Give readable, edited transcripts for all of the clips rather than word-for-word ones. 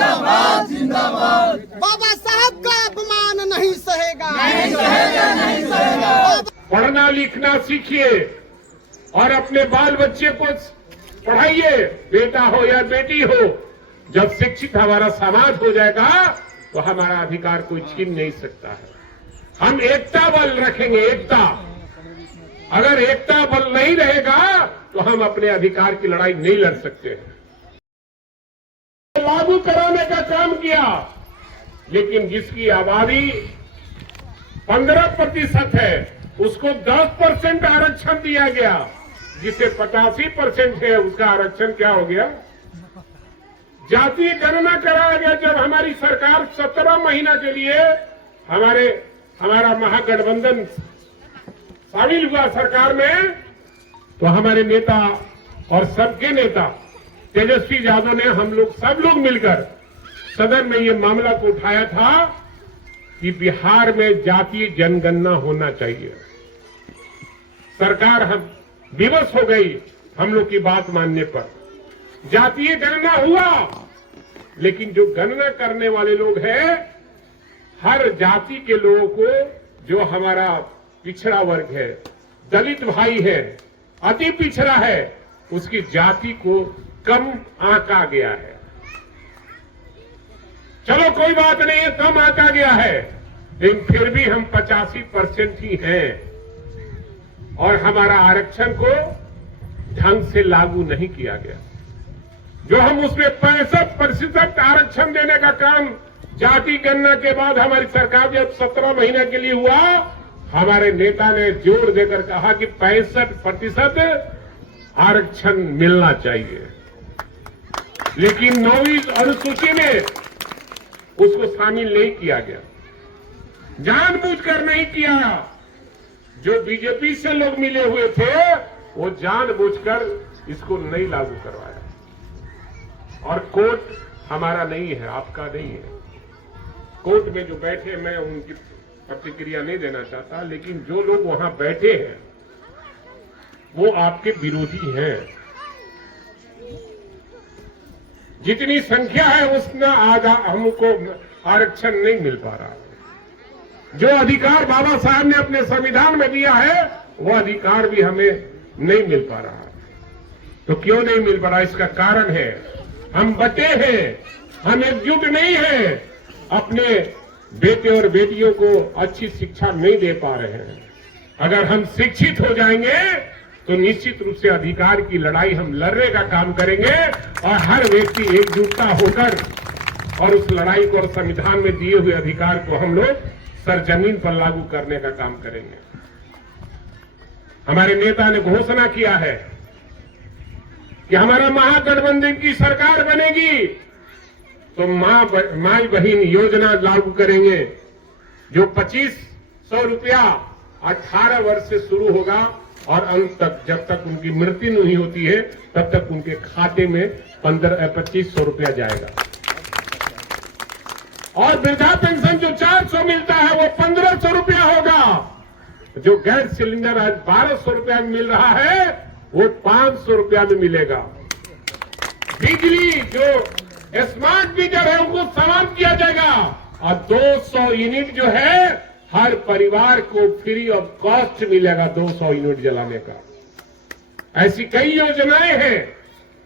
जिंदाबाद जिंदाबाद। बाबा साहब का अपमान नहीं सहेगा, नहीं सहेगा, नहीं सहेगा। पढ़ना लिखना सीखिए और अपने बाल बच्चे को पढ़ाइए, बेटा हो या बेटी हो। जब शिक्षित हमारा समाज हो जाएगा तो हमारा अधिकार कोई छीन नहीं सकता है। हम एकता बल रखेंगे, एकता। अगर एकता बल नहीं रहेगा तो हम अपने अधिकार की लड़ाई नहीं लड़ सकते हैं। लागू कराने का काम किया, लेकिन जिसकी आबादी 15% है उसको 10% आरक्षण दिया गया। जिसे 85% है उसका आरक्षण क्या हो गया? जातीय गणना कराया गया। जब हमारी सरकार 17 महीना के लिए हमारा महागठबंधन शामिल हुआ सरकार में, तो हमारे नेता और सबके नेता तेजस्वी यादव ने, हम लोग सब लोग मिलकर सदन में ये मामला को उठाया था कि बिहार में जातीय जनगणना होना चाहिए। सरकार हम विवश हो गई हम लोग की बात मानने पर। जातीय गणना हुआ, लेकिन जो गणना करने वाले लोग हैं, हर जाति के लोगों को, जो हमारा पिछड़ा वर्ग है, दलित भाई है, अति पिछड़ा है, उसकी जाति को कम आंका गया है। चलो कोई बात नहीं है, कम आंका गया है, लेकिन फिर भी हम 85% ही हैं और हमारा आरक्षण को ढंग से लागू नहीं किया गया। जो हम उसमें 65% आरक्षण देने का काम जाति गणना के बाद हमारी सरकार जब 17 महीने के लिए हुआ, हमारे नेता ने जोर देकर कहा कि 65% आरक्षण मिलना चाहिए। लेकिन 9वीं अनुसूची में उसको शामिल नहीं किया गया, जानबूझकर नहीं किया। जो बीजेपी से लोग मिले हुए थे वो जानबूझकर इसको नहीं लागू करवाया। और कोर्ट हमारा नहीं है, आपका नहीं है। कोर्ट में जो बैठे, मैं उनकी प्रतिक्रिया नहीं देना चाहता, लेकिन जो लोग वहां बैठे हैं वो आपके विरोधी हैं। जितनी संख्या है उसमें आधा हमको आरक्षण नहीं मिल पा रहा है। जो अधिकार बाबा साहब ने अपने संविधान में दिया है वो अधिकार भी हमें नहीं मिल पा रहा है। तो क्यों नहीं मिल पा रहा? इसका कारण है हम बटे हैं, हम एकजुट नहीं हैं, अपने बेटे और बेटियों को अच्छी शिक्षा नहीं दे पा रहे हैं। अगर हम शिक्षित हो जाएंगे तो निश्चित रूप से अधिकार की लड़ाई हम लड़ने का काम करेंगे और हर व्यक्ति एकजुटता होकर और उस लड़ाई को और संविधान में दिए हुए अधिकार को हम लोग सरजमीन पर लागू करने का काम करेंगे। हमारे नेता ने घोषणा किया है कि हमारा महागठबंधन की सरकार बनेगी तो माई बहन योजना लागू करेंगे, जो 2500 रुपया 18 वर्ष से शुरू होगा और अंत तक, जब तक उनकी मृत्यु नहीं होती है तब तक उनके खाते में 2500 रुपया जाएगा। और वृद्धा पेंशन जो 400 मिलता है वो 1500 रुपया होगा। जो गैस सिलेंडर आज 1200 रुपया में मिल रहा है वो 500 रुपया में मिलेगा। बिजली जो स्मार्ट मीटर है उनको समाप्त किया जाएगा और 200 यूनिट जो है हर परिवार को फ्री ऑफ कॉस्ट मिलेगा 200 यूनिट जलाने का। ऐसी कई योजनाएं हैं।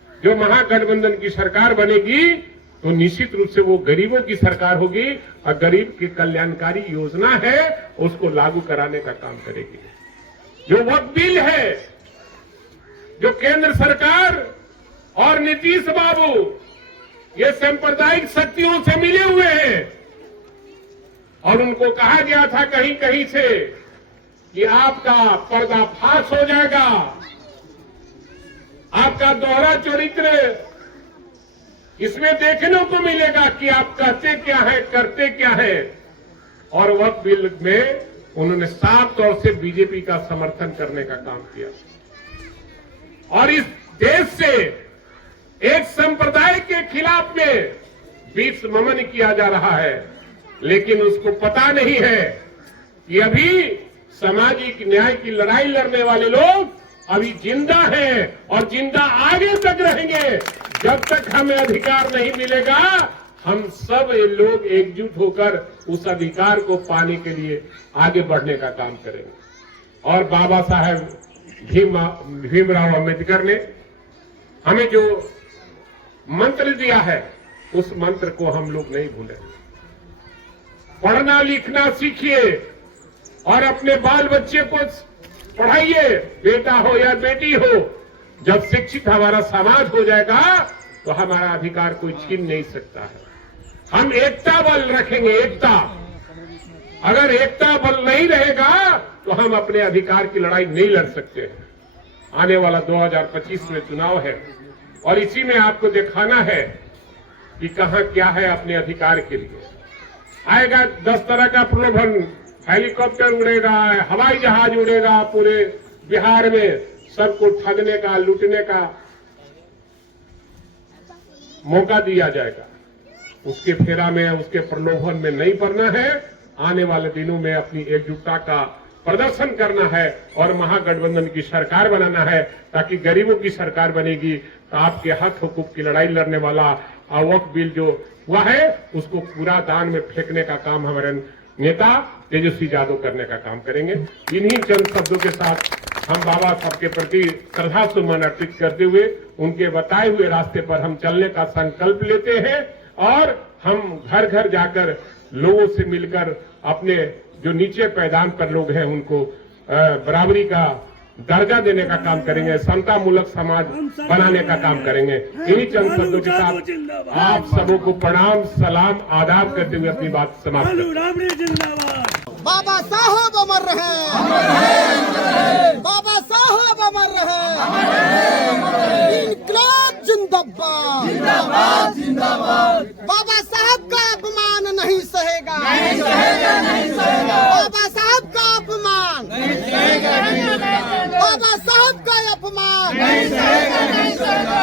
जो महागठबंधन की सरकार बनेगी तो निश्चित रूप से वो गरीबों की सरकार होगी और गरीब की कल्याणकारी योजना है उसको लागू कराने का काम करेगी। जो वक्फ बिल है, जो केंद्र सरकार और नीतीश बाबू ये सांप्रदायिक शक्तियों से मिले हुए हैं और उनको कहा गया था कहीं कहीं से कि आपका पर्दाफाश हो जाएगा, आपका दोहरा चरित्र इसमें देखने को मिलेगा कि आप कहते क्या है, करते क्या है। और वक्फ बिल में उन्होंने साफ तौर से बीजेपी का समर्थन करने का काम किया और इस देश से एक संप्रदाय के खिलाफ में विषममन किया जा रहा है। लेकिन उसको पता नहीं है कि अभी सामाजिक न्याय की लड़ाई लड़ने वाले लोग अभी जिंदा हैं और जिंदा आगे तक रहेंगे। जब तक हमें अधिकार नहीं मिलेगा हम सब ये लोग एकजुट होकर उस अधिकार को पाने के लिए आगे बढ़ने का काम करेंगे। और बाबा साहेब भीमराव अंबेडकर ने हमें जो मंत्र दिया है, उस मंत्र को हम लोग नहीं भूलें। पढ़ना लिखना सीखिए और अपने बाल बच्चे को पढ़ाइए, बेटा हो या बेटी हो। जब शिक्षित हमारा समाज हो जाएगा तो हमारा अधिकार कोई छीन नहीं सकता है। हम एकता बल रखेंगे, एकता। अगर एकता बल नहीं रहेगा तो हम अपने अधिकार की लड़ाई नहीं लड़ सकते हैं। आने वाला 2025 में चुनाव है और इसी में आपको दिखाना है कि कहां क्या है अपने अधिकार के लिए। आएगा 10 तरह का प्रलोभन, हेलीकॉप्टर उड़ेगा, हवाई जहाज उड़ेगा, पूरे बिहार में सबको ठगने का, लूटने का मौका दिया जाएगा। उसके फेरा में, उसके प्रलोभन में नहीं पड़ना है। आने वाले दिनों में अपनी एकजुटता का प्रदर्शन करना है और महागठबंधन की सरकार बनाना है, ताकि गरीबों की सरकार बनेगी तो आपके हक हुकूक की लड़ाई लड़ने वाला वक्फ बिल जो हुआ है उसको पूरा दान में फेंकने का काम हमारे नेता तेजस्वी यादव करने का काम करेंगे। इन्हीं चंद शब्दों के साथ हम बाबा साहब के प्रति श्रद्धा सुमन अर्पित करते हुए उनके बताए हुए रास्ते पर हम चलने का संकल्प लेते हैं और हम घर घर जाकर लोगों से मिलकर अपने जो नीचे पैदान पर लोग हैं उनको बराबरी का दर्जा देने का काम करेंगे, समता मूलक समाज बनाने का काम करेंगे। इन्हीं चंद शब्दों के साथ आप सबों को प्रणाम, सलाम, आदाब करते हुए अपनी बात समाप्त करते हैं। बाबा साहब अमर रहे, बाबा साहब अमर रहे, इनकलाब जिंदाबाद, जिंदाबाद जिंदाबाद। बाबा साहब का अपमान नहीं सहेगा, नहीं सहेगा, नहीं सहेगा, बाबा साहब का अपमान नहीं सहेगा, नहीं सहेगा, बाबा साहब का अपमान नहीं सहेगा, नहीं सहेगा।